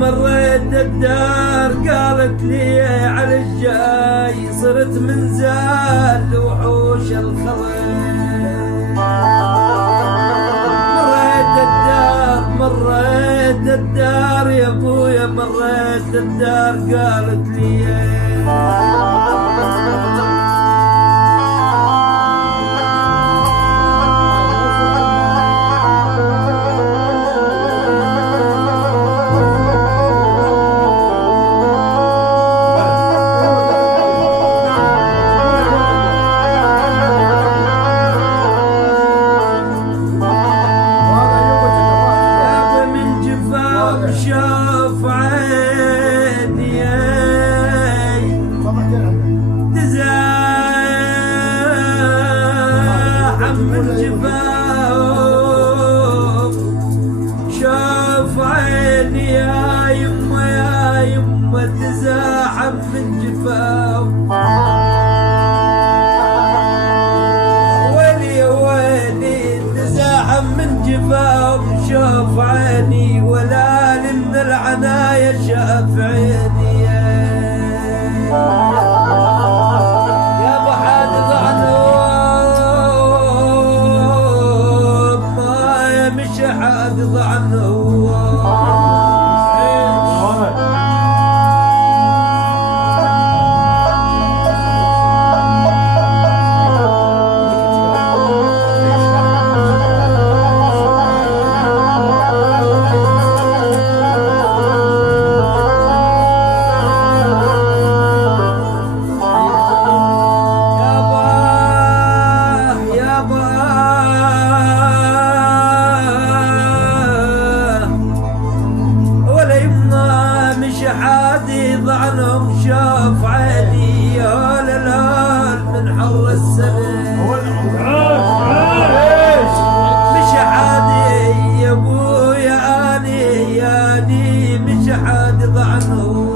مريت الدار قالت لي على الجاي صرت منزال وحوش الخوين. مريت الدار يا ابويا مريت الدار قالت لي شوف عيني تزاحم من جفاف. شوف عيني يا يمه تزاحم من جفاف. ويلي تزاحم من جفاف. شوف عيني ولا من العناية شاف عيني يا ابو حادث عنهم ما مش حادث عنهم. حادث عنهم شاف عيني يا للال من حر السنة. مش حادث يا ابويا اني مش حادث عنهم.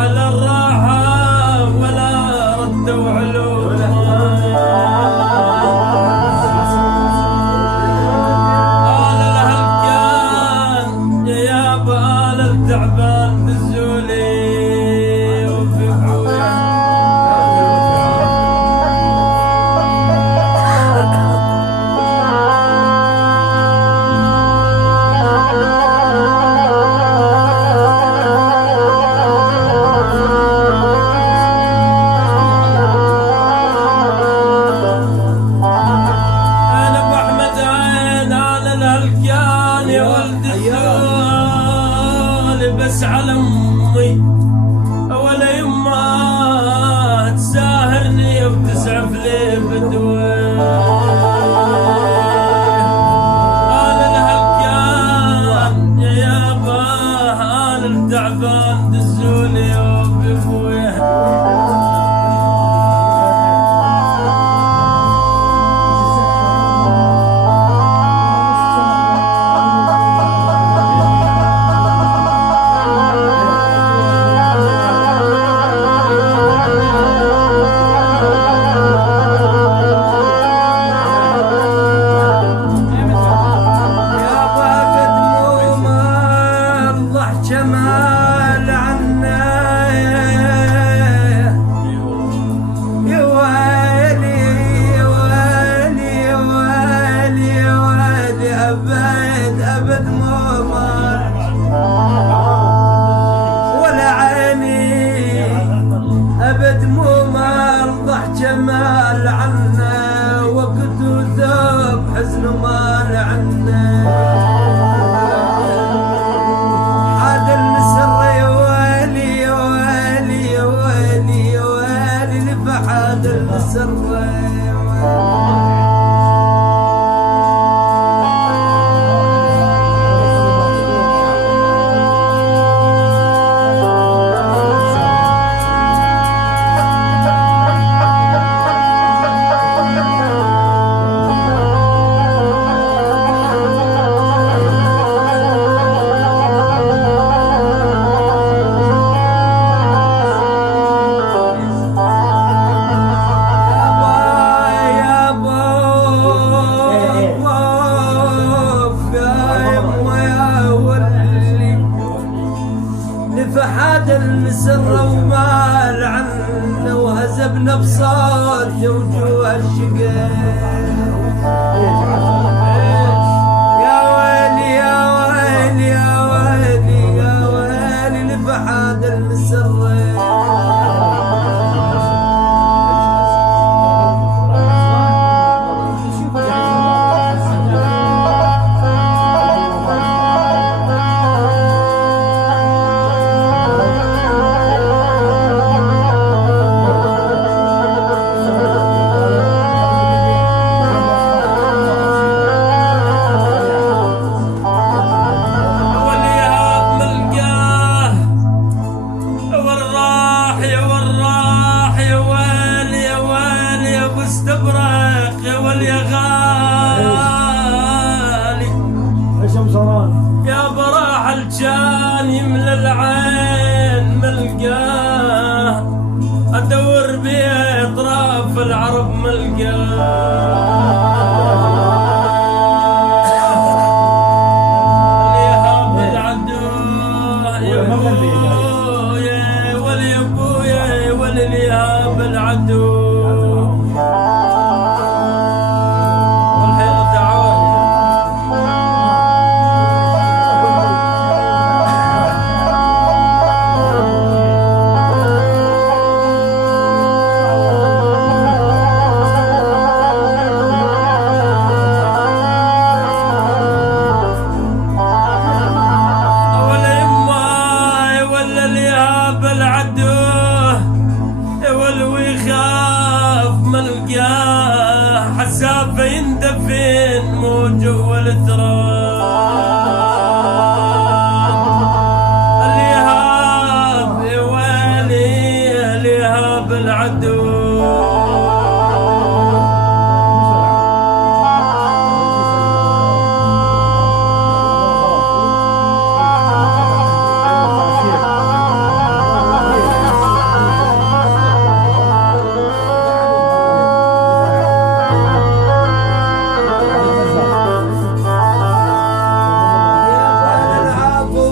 على الراحة ولا ردوا علومها. قال الهلكان يا بال التعبان دزولي وفي بس على امي ولا يما تساهرني وتسعف لي بدوي. قال الهلكان يا باه انا التعبان دزولي وبفويه. جمال عنا يا ويلي يا ويلي يا ويلي يا ويلي أبد مو ولا عيني لفحاد المسر ومال عنه وهزبنا بصوت وجوه الشقاء. يا ويلي يا ويلي يا ويلي يا ويلي لفحاد المسر. يا براح الجان يملى العين ملقاه، ادور باطراف العرب ملقاه. اللي هاب العدو يا ابويا ولي ابويا واللي هاب العدو. حساب يندفن مو جوا التراب. اللي هاب ويلي اللي هاب العدو.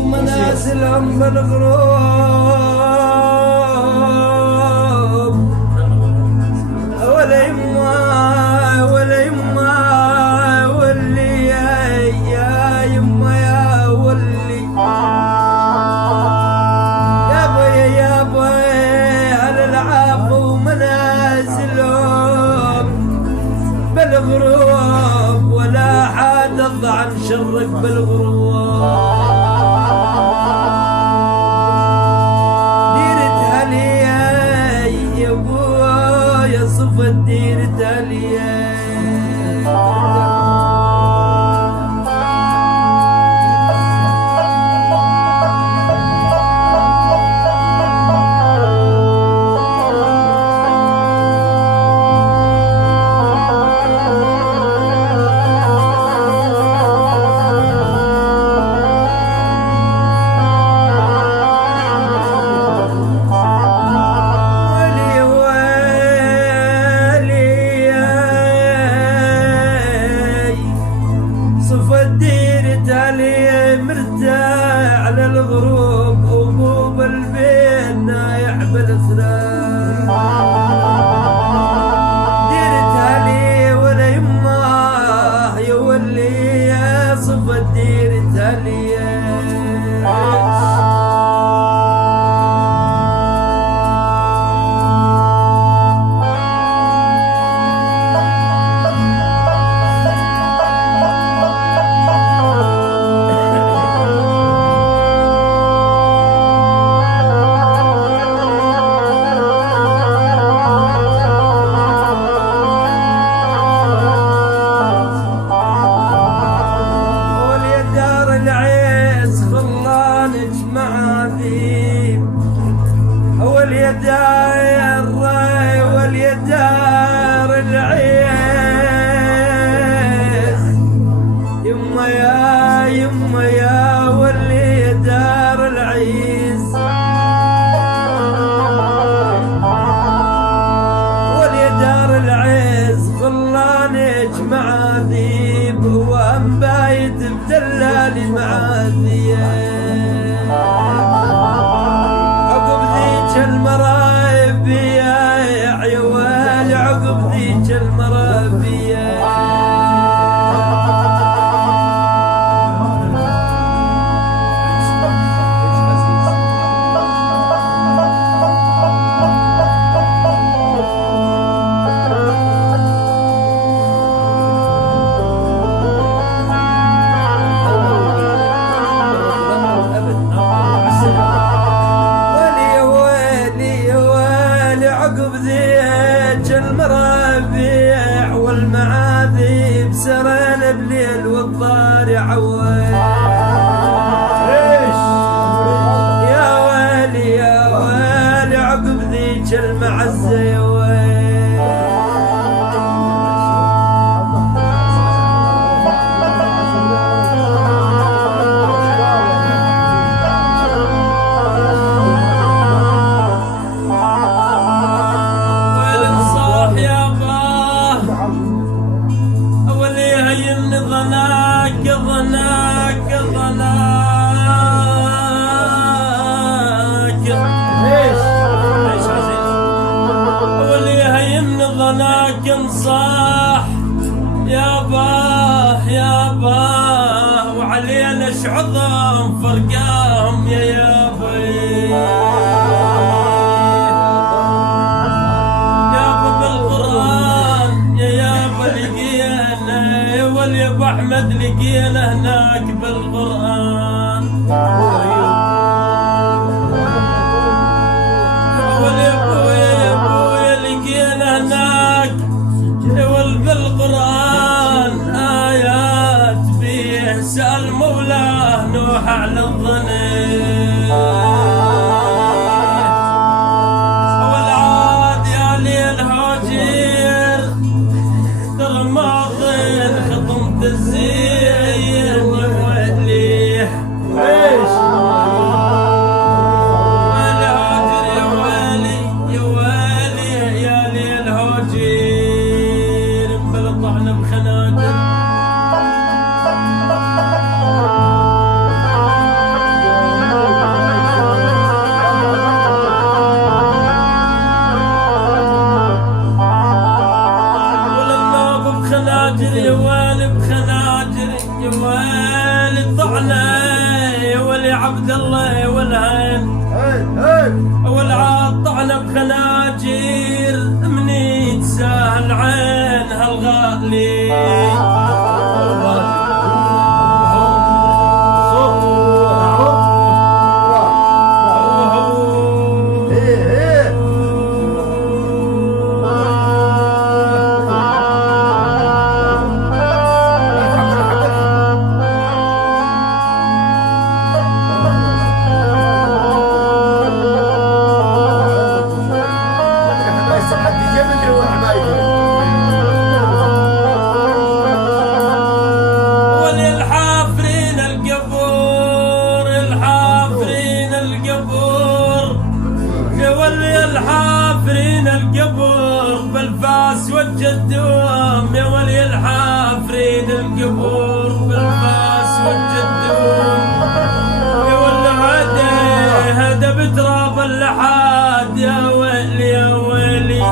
منازلهم بالغروب ولا يما ولا يما واللي يا يما يا واللي يا بويا يا بويا على العاب ومنازلهم بالغروب ولا حد عن شرك بالغروب. الدير تالية مرتاح على الغروب وبوب البين نايح بالثراب. ديرتها لي ولا يماه يولي يا صفة ديرتها لي. واليدار الراي واليدار العيس يما يا واليدار العيس واليدار العيس خلان يجمع ذيب وانبايت بدلالي مع ذيب. المرابية يا عيوال عقب ذيك المرابية عقب ذيك المرابيع والمعاذيب سرن بليل والضار عويل يا ويلي يا ويلي عقب ذيك المعزة يا ويل ظناك انصاح يا باه يا باه وعلينا شعظم فرقاهم يا يابي يابا بالقرآن يا يابا لقينا واليا ابو احمد لقينا هناك بالقرآن بالقرآن آيات فيه سأل مولاه نوح على الظنين والعاد يا ليل هاجر ترى ماضين خطمت الزين يوليه يا والي بخناجر يا والي طعنا يا والي عبد الله يا والهين والعاد طعنا بخناجر مني تسهل عين هالغالي الحافرين القبور بالفاس والجدوم يا ولي الحافرين القبور بالفاس والجدوم يا ولي هدى بتراب اللحاد يا ويلي يا ويلي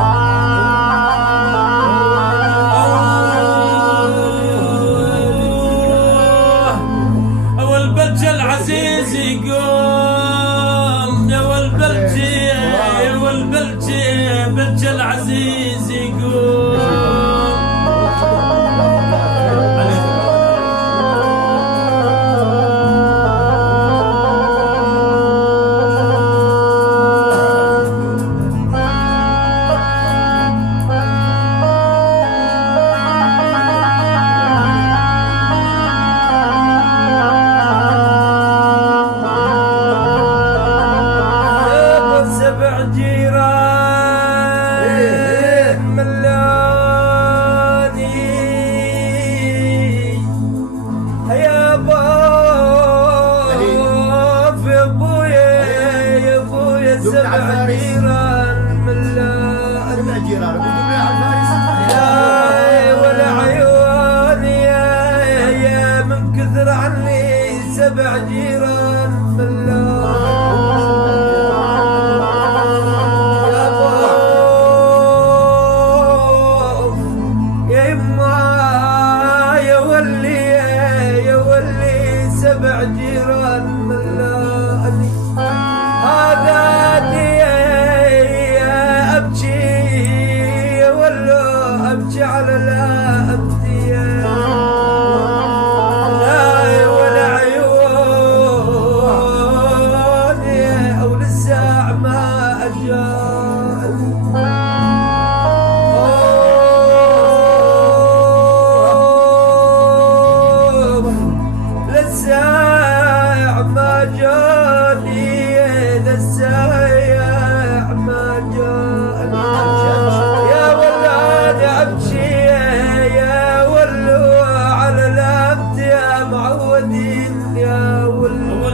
والبلج العزيز يقوم يا والبلج بلج العزيز يقول سبع جيران ملاني يا باب يا ابويا يا ابويا سبع جيران ملاني يا ولا عيوني يا من كثر عني سبع جيران ملاني السايع ما جاء يا ولاد امشي يا ولو على الابد يا معودين يا ولو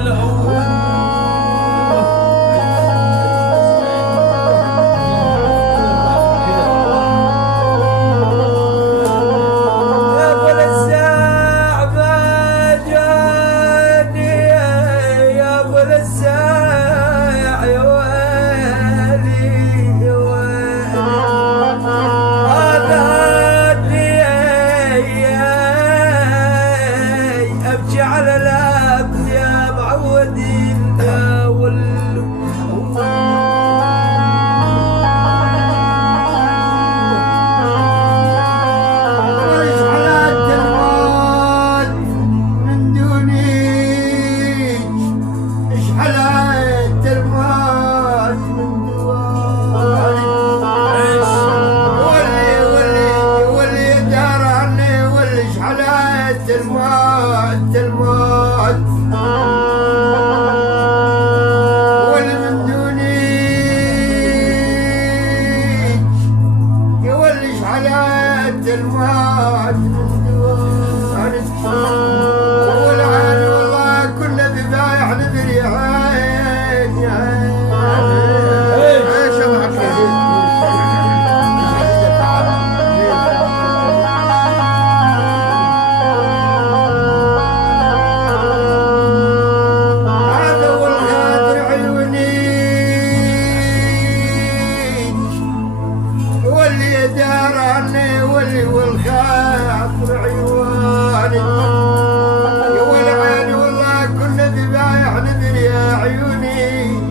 على الابد يا معودين يا ولو على التلفون من دونيك اشحال التلفون من دونيك ولي دار عني ولي اشحال التلفون ولي من دونيك يولي اشحال التلفون من دونك والعين والله كنا ذبايح ندري عين يا عين ايش هذا والغادر عيونيك واللي دار عني واللي والخاطر عيوني يا والعين والله كنا ذبايح ندري يا عيوني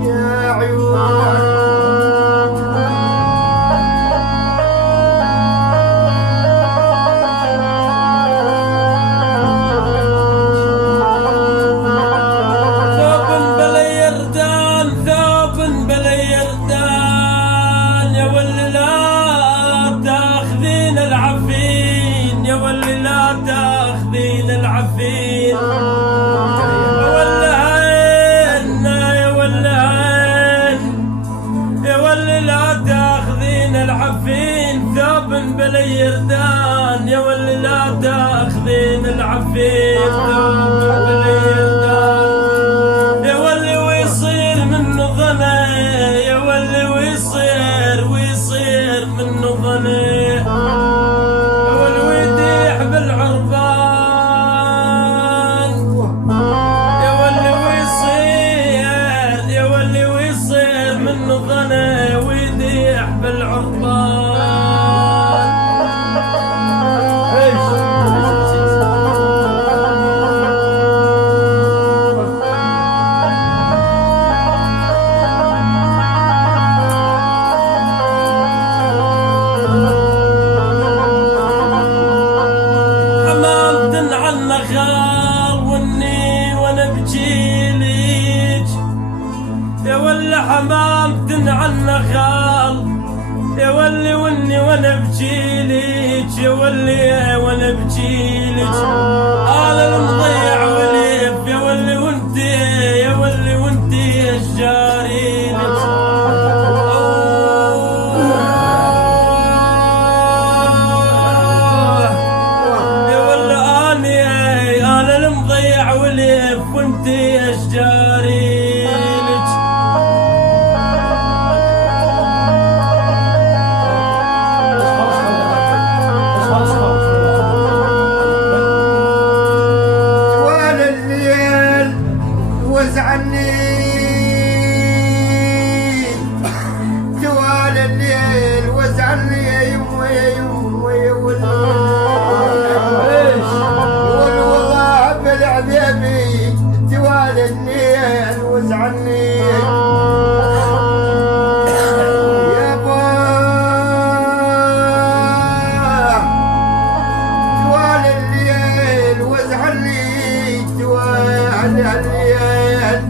يا عيوني ثوب بلا يردان ثوب بلا يردان يا ولي لا تاخذين العفين يا ولي لا تاخذين العفين يا ولي هين يا ولي هين يا ولي لا تاخذين العفين ثوب بلا يردان يا ولي لا تاخذين العفين ثوب بلا يردان يا ولي ويصير منه ظني يا ولي ويصير منه ظني يا ولي ويديح بالعربان يا ولي ويصير منه ظني ويديح بالعربان حمام دن عنا خال وني وانا بجيليج يا ولي حمام دن عنا خال يا ولي وني وانا بجيليج يا ولي وانا بجيليج انا المضيع وليف يا ولي وانتي يا ولي وانتي الجاريلج يا ولي انا المضيع وليف وانتي اشجاريلج طوال الليل وزعني طوال الليل وزعني يا يمه يا يمه يا ولد والله بالعذابي طوال الليل وزعني يا باه طوال الليل وزعني طوال الليل